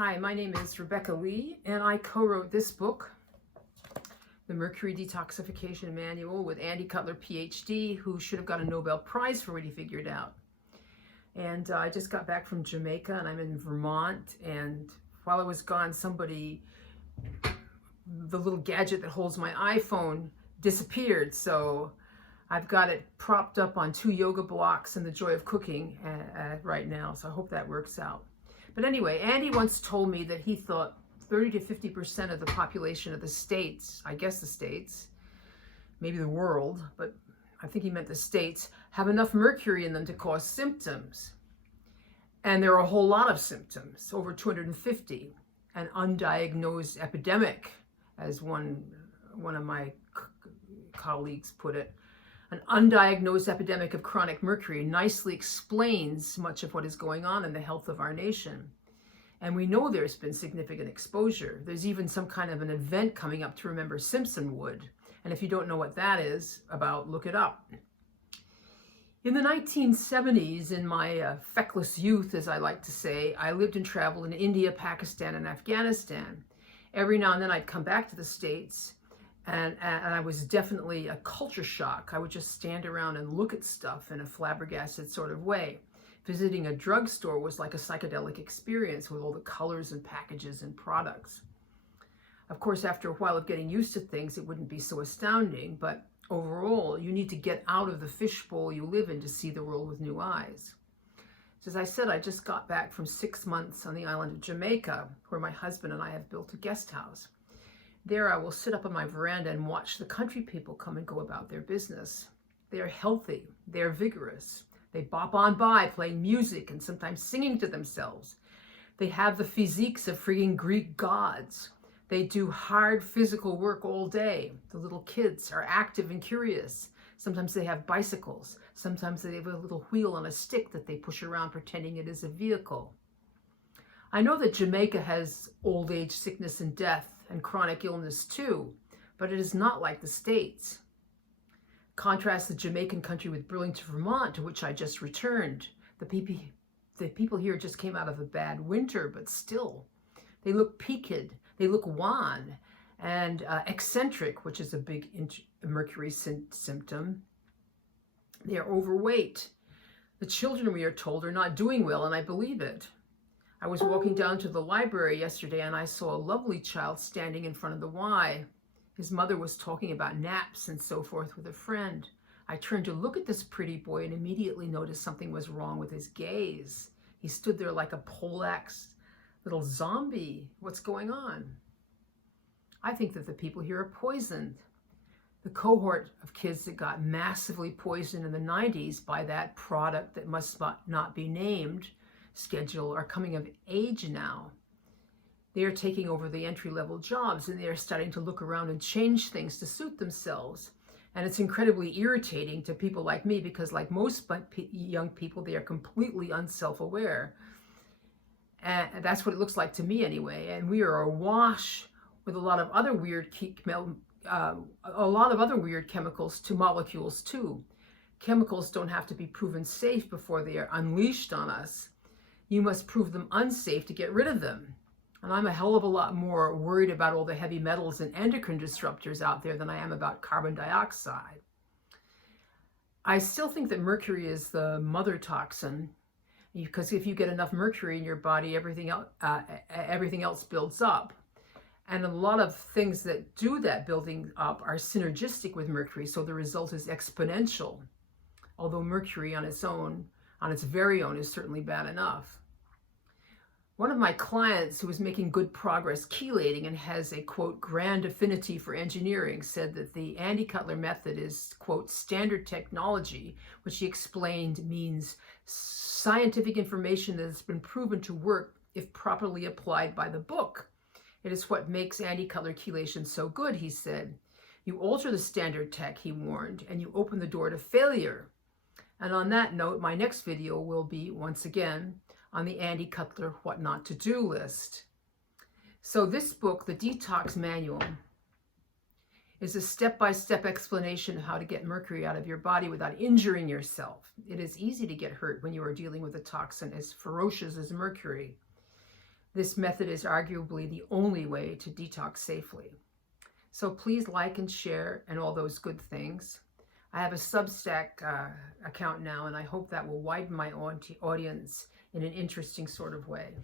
Hi, my name is Rebecca Lee, and I co-wrote this book, The Mercury Detoxification Manual, with Andy Cutler, PhD, who should have got a Nobel Prize for what he figured out. And I just got back from Jamaica, and I'm in Vermont, and while I was gone, the little gadget that holds my iPhone disappeared, so I've got it propped up on 2 yoga blocks and the joy of cooking right now, so I hope that works out. But anyway, Andy once told me that he thought 30 to 50% of the population of the States, I guess the States, maybe the world, but I think he meant the States, have enough mercury in them to cause symptoms. And there are a whole lot of symptoms, over 250, an undiagnosed epidemic, as one of my colleagues put it. An undiagnosed epidemic of chronic mercury nicely explains much of what is going on in the health of our nation. And we know there's been significant exposure. There's even some kind of an event coming up to remember Simpson would. And if you don't know what that is about, look it up. In the 1970s, in my feckless youth, as I like to say, I lived and traveled in India, Pakistan, and Afghanistan. Every now and then I'd come back to the States, and I was definitely a culture shock. I would just stand around and look at stuff in a flabbergasted sort of way. Visiting a drugstore was like a psychedelic experience with all the colors and packages and products. Of course, after a while of getting used to things, it wouldn't be so astounding, but overall, you need to get out of the fishbowl you live in to see the world with new eyes. So as I said, I just got back from 6 months on the island of Jamaica, where my husband and I have built a guest house. There I will sit up on my veranda and watch the country people come and go about their business. They are healthy, they are vigorous. They bop on by playing music and sometimes singing to themselves. They have the physiques of frigging Greek gods. They do hard physical work all day. The little kids are active and curious. Sometimes they have bicycles. Sometimes they have a little wheel on a stick that they push around pretending it is a vehicle. I know that Jamaica has old age, sickness, and death, and chronic illness too, but it is not like the States. Contrast the Jamaican country with Burlington, Vermont, to which I just returned. The people here just came out of a bad winter, but still, they look peaked, they look wan, and eccentric, which is a big mercury symptom. They are overweight. The children, we are told, are not doing well, and I believe it. I was walking down to the library yesterday and I saw a lovely child standing in front of the Y. His mother was talking about naps and so forth with a friend. I turned to look at this pretty boy and immediately noticed something was wrong with his gaze. He stood there like a poleaxe little zombie. What's going on? I think that the people here are poisoned. The cohort of kids that got massively poisoned in the 90s by that product that must not be named schedule are coming of age now. They are taking over the entry-level jobs and they are starting to look around and change things to suit themselves. And it's incredibly irritating to people like me because, like most young people, they are completely unself-aware. And that's what it looks like to me anyway. And we are awash with a lot of other weird chemicals to molecules too. Chemicals don't have to be proven safe before they are unleashed on us. You must prove them unsafe to get rid of them. And I'm a hell of a lot more worried about all the heavy metals and endocrine disruptors out there than I am about carbon dioxide. I still think that mercury is the mother toxin, because if you get enough mercury in your body, everything else builds up. And a lot of things that do that building up are synergistic with mercury, so the result is exponential. Although mercury on its very own, is certainly bad enough. One of my clients who was making good progress chelating and has a, quote, grand affinity for engineering said that the Andy Cutler method is, quote, standard technology, which he explained means scientific information that has been proven to work if properly applied by the book. It is what makes Andy Cutler chelation so good, he said. You alter the standard tech, he warned, and you open the door to failure. And on that note, my next video will be, once again, on the Andy Cutler What Not to Do list. So this book, The Detox Manual, is a step-by-step explanation of how to get mercury out of your body without injuring yourself. It is easy to get hurt when you are dealing with a toxin as ferocious as mercury. This method is arguably the only way to detox safely. So please like and share and all those good things. I have a Substack account now, and I hope that will widen my audience in an interesting sort of way.